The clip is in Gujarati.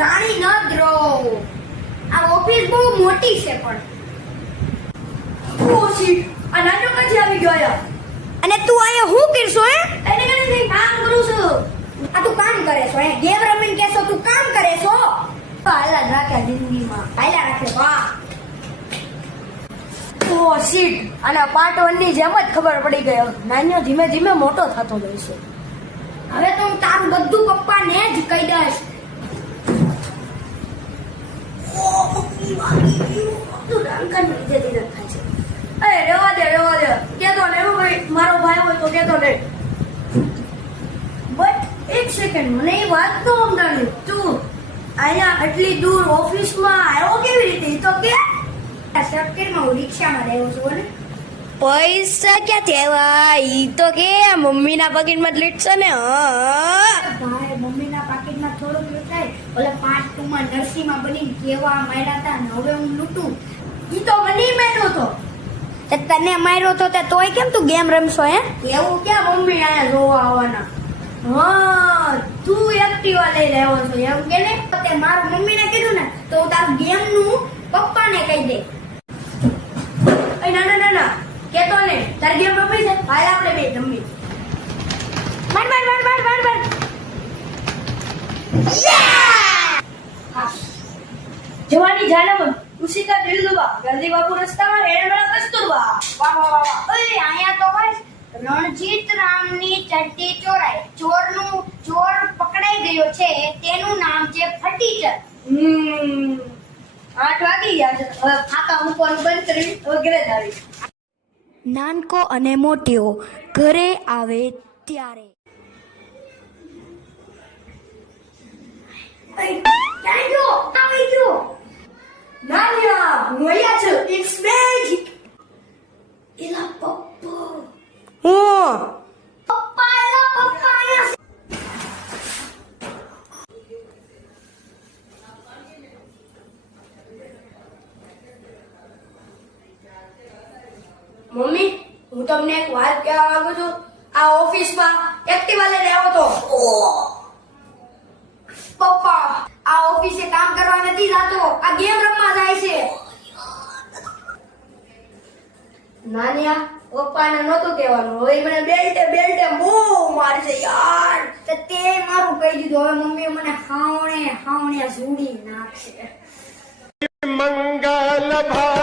જાણી ન જ રહો. આ ઓફિસ બહુ મોટી છે પણ. ઓ શીટ, આ નાનો ક્યાંથી આવી ગયો આયા? અને તું અહીંયા શું કરશો હે? એને કઈ કામ કરું છું. આ તું કામ કરે છો હે? ગેમ રમીને કેસો તું કામ કરે છો? હાલા જ રાખ્યા જિંદગીમાં. હાલ્યા રાખે વાહ. ઓ શીટ, અને પાર્ટ 1 ની જેમ જ ખબર પડી ગઈ. નાનીઓ ધીમે ધીમે મોટો થતો જાય છે. હવે તો હું તારું બધું પપ્પાને જ કહી દઈશ. તું રામકાન લીધે ધીરે થાય છે. અરે રેવા દે કેતો ને એવું ભાઈ, મારો ભાઈ હોય તો કેતો ને. બટ એક સેકન્ડ, મને એ વાત તો સમજાણી. તું અહીંયા આટલી દૂર ઓફિસમાં આવ્યો કેવી રીતે? ઈ તો કે સબકેરમાં હું રિક્ષામાં રહ્યો છું ને. પૈસા ક્યાંથી આવ્યા? ઈ તો કે મમ્મીના પાકીટમાં જ લીટ છે ને. ભાઈ મમ્મીના પાકીટમાં થોડુંક લૂંટાય. ઓલા 5 ટુમાં નરસીમાં બનીને કેવા માર્યા હતા ને હવે હું લૂંટું. ઈ તો મને મેળ્યો તો. તે તને માર્યો તો તે તોય કેમ તું ગેમ રમશો હે? એવું ક્યાં મમ્મી અહીંયા જોવા આવવાના? હા, તું એક્ટિવા લઈ રહ્યો છો એમ કે ને? તે મારું મમ્મીને કીધું ને તો હું તારું ગેમનું પપ્પાને કહી દે. એ ના કેતો ને, તાર ગેમ રમી છે? હાલ આપણે બે રમી. માર. જવાની જાનમ ઉસી કા દિલ દુબા, ગાંધી બાપુ રસ્તામાં રેણ મેળા કસ્તુરબા. વાહ. ઓય અહીંયા તો બસ રણજીત રામની ચડ્ડી ચોરાય. ચોર પકડાઈ ગયો છે તેનું નામ છે ફટીચર. 8 વાગી ગયા છે. હવે ફાકા મૂકવાનું બંધ કરી વગેરે જ આવી. નાનકો અને મોટીઓ ઘરે આવે ત્યારે ક્યાં ગયો? આવી ગયો. નાનિયા, હું અહીંયા છું. It's magic. એલા પપ્પા. હું પપ્પા અહીંયા. મમ્મી, હું તમને એક વાત કહેવા માંગુ છું. આ ઓફિસમાં એક્ટિવા લઈને આવ્યો તો. પપ્પા આ ઓફિસે કામ કરવા નથી જાતો. આ ગેમ રમવા જાય છે. નાનિયા, પપ્પાને નહોતું કહેવાનું. હવે મને બેલ્ટે બહુ મારશે યાર. તો તે મારું કહી દીધું. હવે મમ્મી મને હાવણે ઝૂડી નાખશે. મંગલ ભા